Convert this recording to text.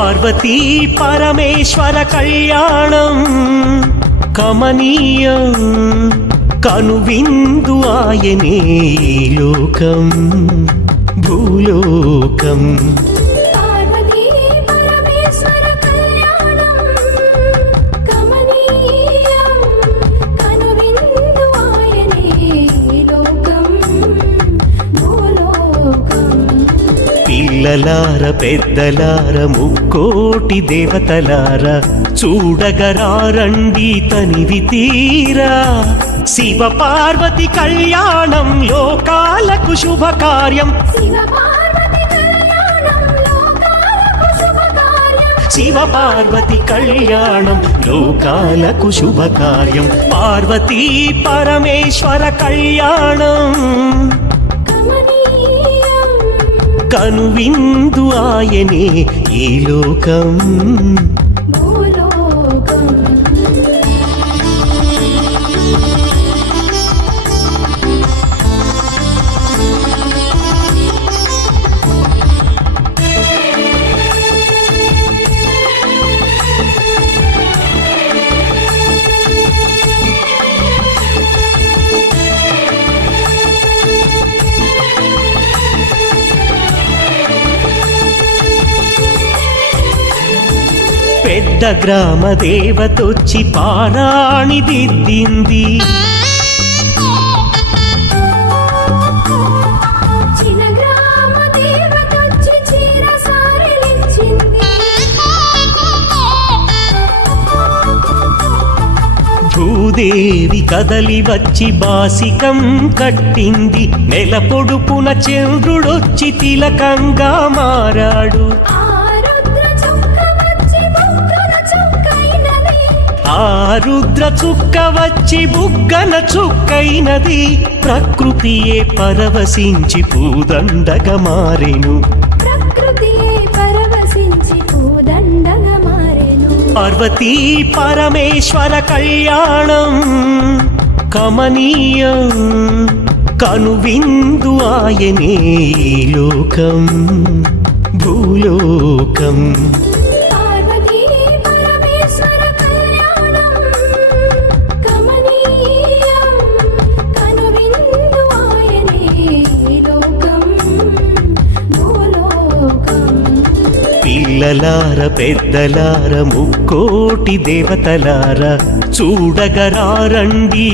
పార్వతీ పరమేశ్వర కళ్యాణం కమనీయం కనువిందు ఆయనే లోకం భూలోకం. పిల్లలార పెద్దలార ముక్కోటి దేవతలార చూడగరారండి తనివి తీరా. శివ పార్వతి కళ్యాణం లోకాలకు శుభకార్యం. శివ పార్వతి కళ్యాణం లోకాలకు శుభకార్యం. పార్వతీ పరమేశ్వర కళ్యాణం కనువిందు ఆయనే ఈ లోకం. పెద్ద గ్రామ దేవతొచ్చి పారాణి దిద్దింది. భూదేవి కదలి వచ్చి బాసికం కట్టింది. నెల పొడుపున చంద్రుడొచ్చి తిలకంగా మారాడు. ఆ రుద్ర చుక్క వచ్చి బుగ్గన చుక్కైనది. ప్రకృతియే పరవశించి పూదండగా మారెను. పార్వతీ పరమేశ్వర కళ్యాణం కమనీయం కనువిందు ఆయనే లోకం భూలోకం. పిల్లలార పెద్దలార ముక్కోటి దేవతలార చూడగరారండి